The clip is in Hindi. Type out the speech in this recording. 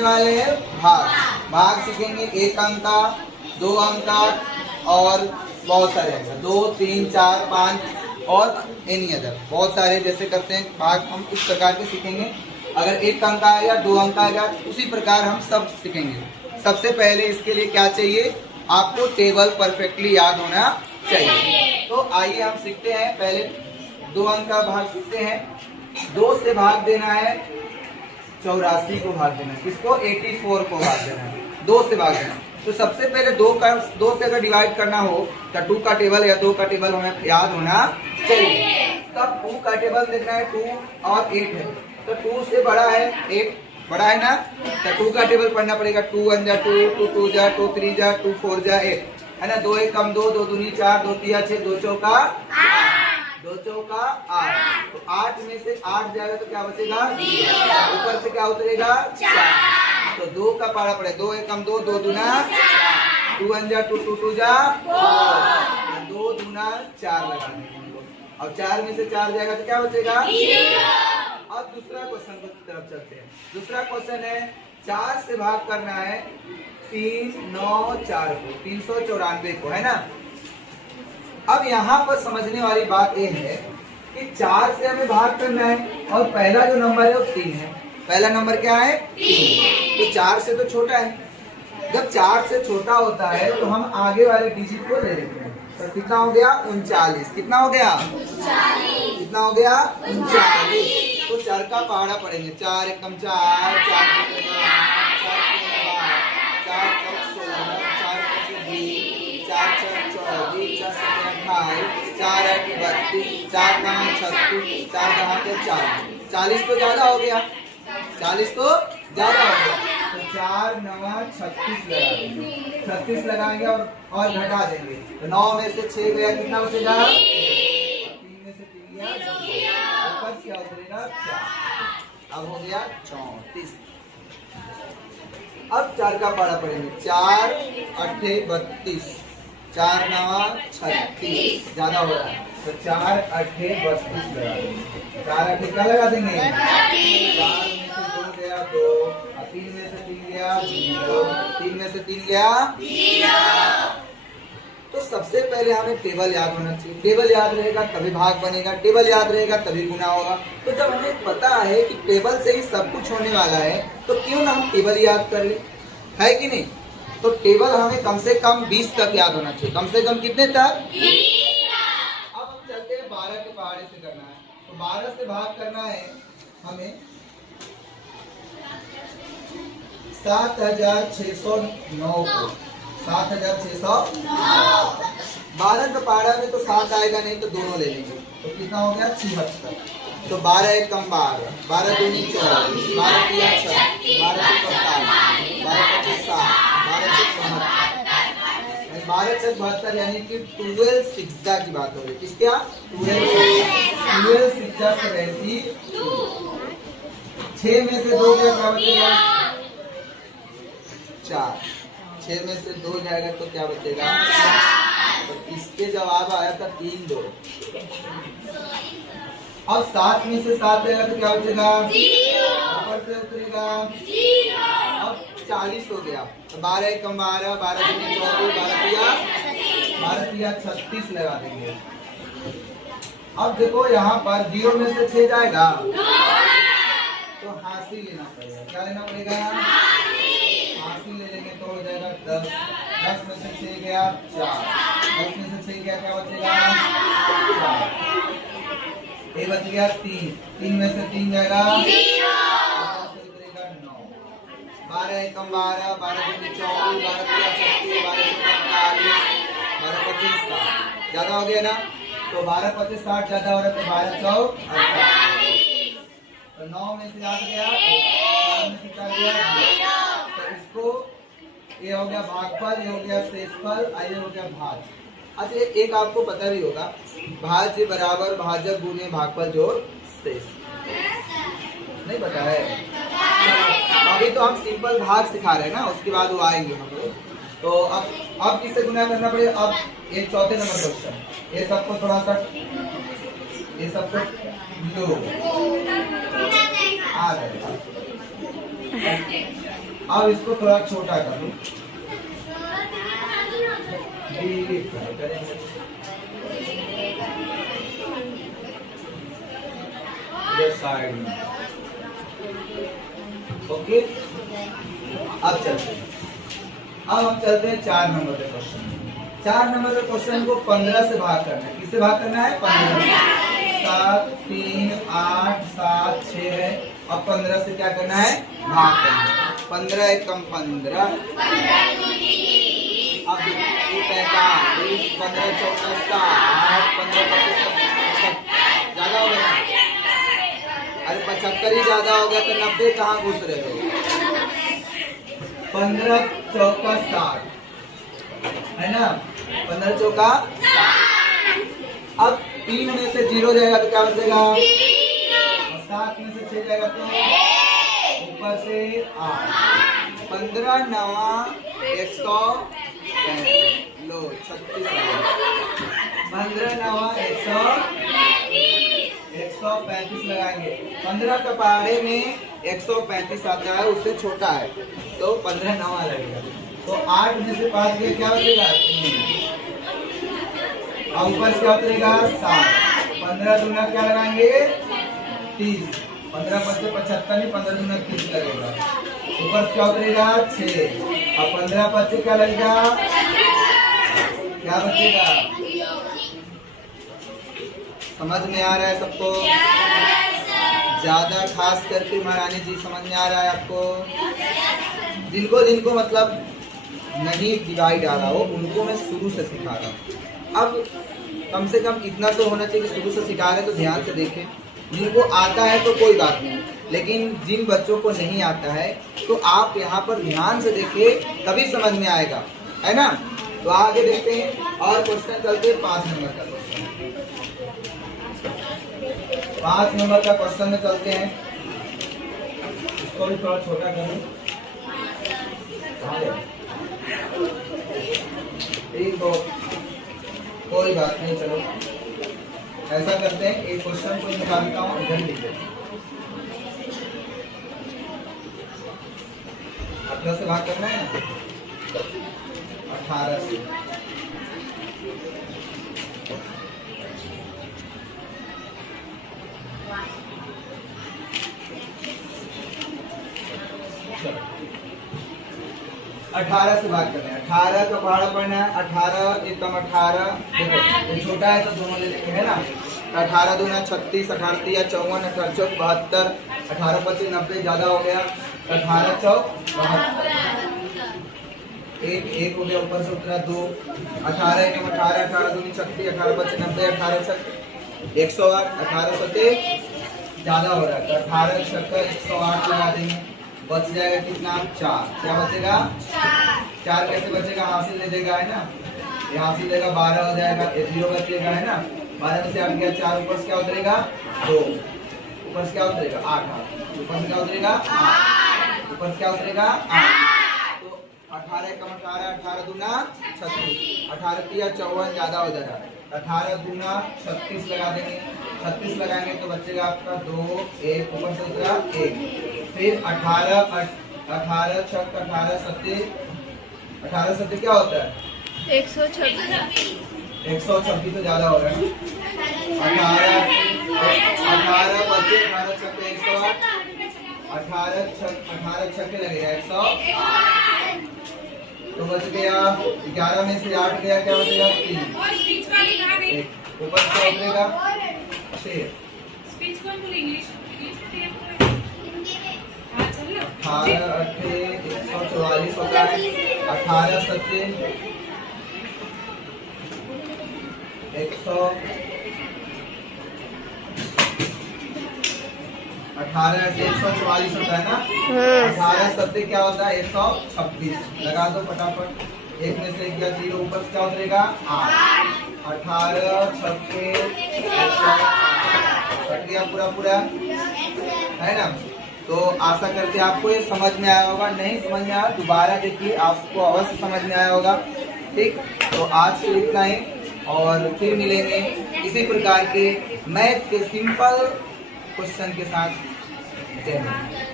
वाले हैं भाग। भाग सीखेंगे 1 अंक का, 2 अंक का और बहुत सारे अंक, 2, 3, 4, 5 और एनी अदर बहुत सारे जैसे करते हैं भाग, हम इस प्रकार के सीखेंगे। अगर 1 अंक का आएगा, 2 अंक का आएगा, उसी प्रकार हम सब सीखेंगे। सबसे पहले इसके लिए क्या चाहिए, आपको टेबल परफेक्टली याद होना चाहिए। तो आइए हम सीखते हैं। पहले 2 अंक का भाग सीखते हैं। 2 से भाग देना है 84 को भाग देना है, किसको 84 को भाग देना है, 2 से भाग देना है। तो सबसे पहले 2 से अगर डिवाइड करना हो तो 2 का टेबल या 2 का टेबल हमें याद होना चाहिए। तब 2 का टेबल देखना है, 2 और 8 है, तो 2 से बड़ा है 8, बड़ा है ना, तो 2 का टेबल पढ़ना पड़ेगा। 2 1 जा 2, 2 2 जा 2, 3 जा 2, 4 जा 8 है ना। 2 1 कम 2, 2 दूनी 4, 2 3 6, 2 चौका 8। तो 8 में से 8 जाएगा तो क्या बचेगा, ऊपर से क्या उतरेगा 4। तो 2 का पारा पड़े, 2 1 कम 2, 2 दूना 2 1 जा 2, 2 2 जा 4, 2 दूना 4 लगा देंगे हम लोग। अब 4 में से 4 जाएगा तो क्या बचेगा। अब दूसरा क्वेश्चन की तरफ चलते हैं। दूसरा क्वेश्चन है 4 से भाग करना है 3 9 4 को, 394 को, है ना। अब यहाँ पर समझने वाली बात यह है कि 4 से हमें भाग करना है और पहला जो नंबर है वो 3 है। पहला नंबर क्या है 3, तो 4 से तो छोटा है। जब 4 से छोटा होता है तो हम आगे वाले डिजिट को ले लेते हैं। तो कितना हो गया 39, कितना हो गया 39, कितना हो गया 39। तो 4 का पहाड़ा पड़ेंगे, 4 1 कम 4, 4 4 4 4 8 32, 4 9 36, 4 40 तो ज्यादा हो गया, 40 तो ज्यादा हो गया। तो 4 9 36 लगा देंगे, 36 लगाएंगे और घटा देंगे। तो 9 में से 6 गया, कितना बचेगा 3 में से 3 गया, ऊपर क्या उतरेगा 4। अब हो गया 34। अब 4 का पारा पड़ेंगे, 4 8 32, 4 9 36 ज्यादा हो रहा है, तो 4 8 32 लगा देंगे। 4 8 क्या लगा देंगे, 4 में से 2 गया 2, 3 में से 3 गया 0, 3 में से 3 गया 0। तो सबसे पहले हमें टेबल याद होना चाहिए। टेबल याद रहेगा तभी भाग बनेगा, टेबल याद रहेगा तभी गुना होगा। तो जब हमें पता है कि टेबल से ही सब कुछ होने वाला है तो क्यों ना हम टेबल याद कर ले, है कि नहीं। तो टेबल हमें कम से कम 20 तक याद होना चाहिए, कम से कम कितने तक 20। अब हम चलते हैं 12 के पहाड़े से करना है। तो 12 से भाग करना है हमें 7609 को, 7609। 12 का पहाड़ा में तो 7 आएगा नहीं तो दोनों ले लेंगे, तो कितना हो गया 76। तो 12 1 कम 12, 12 2 24, 12 3 36, 12 4 45, 12 25 60, 12 6 72, 12 6 72 यानी कि 12 सिक्सा की बात हो रही है। किसका 12 सिक्सा 72। 6 में से 2 क्या बचेगा 4, 6 में से 2 जाएगा तो क्या बचेगा 4। तो इसके जवाब आया था 3 2। अब 7 में से 7 जाएगा तो क्या बचेगा 0, ऊपर से उतरेगा 0। अब 40 हो गया, तो 12 1 कम 12, 12 2 24, 12 3 36 लगा देंगे। अब देखो यहाँ पर 0 में से 6 जाएगा तो हासिल लेना पड़ेगा। क्या लेना पड़ेगा हासिल ले लेंगे तो हो जाएगा 10। 10 में से 6 गया 4, 10 में से 6 गया क्या बचेगा 4, ये बच गया 3, 3 में से 3 जाएगा 0, 9। 12 1 कम 12, 12 2 24, 12 3 36, 12 4 45, 12 25 60 ज्यादा हो गया ना। तो 12 25 60 ज्यादा हो रहा है तो 12 4 48। तो 9 में से आ गया 4 में से क्या गया, तो इसको ये हो गया भागफल, ये हो गया शेषफल, ये हो गया भाज। अच्छा एक आपको पता भी होगा, भाज्य बराबर भाजक गुने भागफल जोड़ शेष, नहीं पता है। अभी तो हम सिंपल भाग सिखा रहे हैं ना, उसके बाद वो आएंगे हम लोग। तो अब किससे गुना करना पड़ेगा। अब ये चौथे नंबर क्वेश्चन, ये सबको थोड़ा सा ये सबको लो आ रहा है। अब इसको थोड़ा छोटा कर दो, साइड में। ओके, अब चलते हैं। अब हम चलते हैं 4 नंबर के क्वेश्चन। 4 नंबर के क्वेश्चन को 15 से भाग करना है। किससे भाग करना है? 15। 7, 3, 8, 7, 6 है। अब 15 से क्या करना है? भाग करना है। 15 एकम 15, अब 45, 15 चौका 60, 15 25 ज्यादा हो गया। अरे 75 ही ज्यादा हो गया तो 90 कहाँ घुस रहे हो? 15 चौका 60 है ना, 15 चौका 60। अब 3 में से 0 जाएगा तो क्या बचेगा? 7 में से 6 जाएगा तो ऊपर से 8। 15 9 135, लो 36। 15 9 135 लगाएंगे। 15 का पहाड़े में 135 आता है, उससे छोटा है तो 15 9 लगेगा। तो 8 में से 5 गया क्या बचेगा? 3। और ऊपर से क्या उतरेगा? 7। 15 दूना क्या लगाएंगे? 30। 15 25 75 नहीं, 15 दूना 30 लगेगा। ऊपर से क्या उतरेगा? 6। और 15 25 क्या लगेगा? क्या बचेगा? समझ में आ रहा है सबको? ज्यादा खास करके महारानी जी समझ में आ रहा है आपको? जिनको जिनको मतलब नहीं डिवाइड आ रहा हो उनको मैं शुरू से सिखा रहा हूँ। अब कम से कम इतना तो होना चाहिए कि शुरू से सिखा रहे हैं तो ध्यान से देखें। जिनको आता है तो कोई बात नहीं, लेकिन जिन बच्चों को नहीं आता है तो आप यहाँ पर ध्यान से देखें, तभी समझ में आएगा, है ना? तो आगे देखते हैं और क्वेश्चन चलते हैं 5 नंबर का क्वेश्चन। 5 नंबर का क्वेश्चन में चलते हैं। इसको भी थोड़ा छोटा करें। एक दो कोई बात नहीं, चलो ऐसा करते हैं, एक क्वेश्चन को निकालता हूँ, इधर लिख देते हैं। 18 से भाग करना है ना, 18 से। चलो 18 से भाग करना है। 18 का पहाड़ा पढ़ना है। 18 एकम 18, देखो ये छोटा है तो दोनों ले लेंगे, है ना? 18 दूना 36, 18 तिया 54, 18 चौक 72, 18 25 90 ज्यादा हो गया। 18 चौक 72, एक हो गया, ऊपर से उतरा 2। 18 एकम 18, 18 दूनी 36, 18 25 90, 18 छक 108, 18 सत्ते ज्यादा हो रहा है तो 18 छक्का 108 लगा देंगे। बच जाएगा कितना? 4। क्या बचेगा? 4 कैसे बचेगा? हासिल ले देगा, है ना? ये हासिल देगा 12 हो जाएगा, ये 0 बचेगा, है ना? 12 में से 8 गया 4, ऊपर से क्या उतरेगा? 2। ऊपर से क्या उतरेगा? 8। ऊपर से क्या उतरेगा? 8। ऊपर से क्या उतरेगा? 8। तो 18 एकम 18, 18 दूना 36, 18 तिया 54 ज्यादा हो जाएगा। 18 दूना 36 लगा देंगे। 36 लगाएंगे तो बचेगा आपका 2, 1 ऊपर से उतरा 1। फिर 18 छक 18 सत्ते 18 सत्ते क्या होता है? 126। 126 तो ज्यादा हो रहा है। 18 बचे 18 छक्के 108, 18 छक्के लगेगा 100, तो बच गया 11 में से 8 गया, क्या बचेगा? 3। ऊपर से उतरेगा 6। 18 8 144 होता है। 18 सत्ते 100, 18 8 144 होता है ना। 18 सत्ते क्या होता है? 126 लगा दो फटाफट। 1 में से 1 गया 0, ऊपर से क्या उतरेगा? 8। 18 छक्के 108 कट गया पूरा, है ना? तो आशा करते हैं आपको ये समझ में आया होगा। नहीं समझ में आया दोबारा देखिए, आपको अवश्य समझ में आया होगा। ठीक, तो आज के इतना ही, और फिर मिलेंगे इसी प्रकार के मैथ के सिंपल क्वेश्चन के साथ। जय हिंद।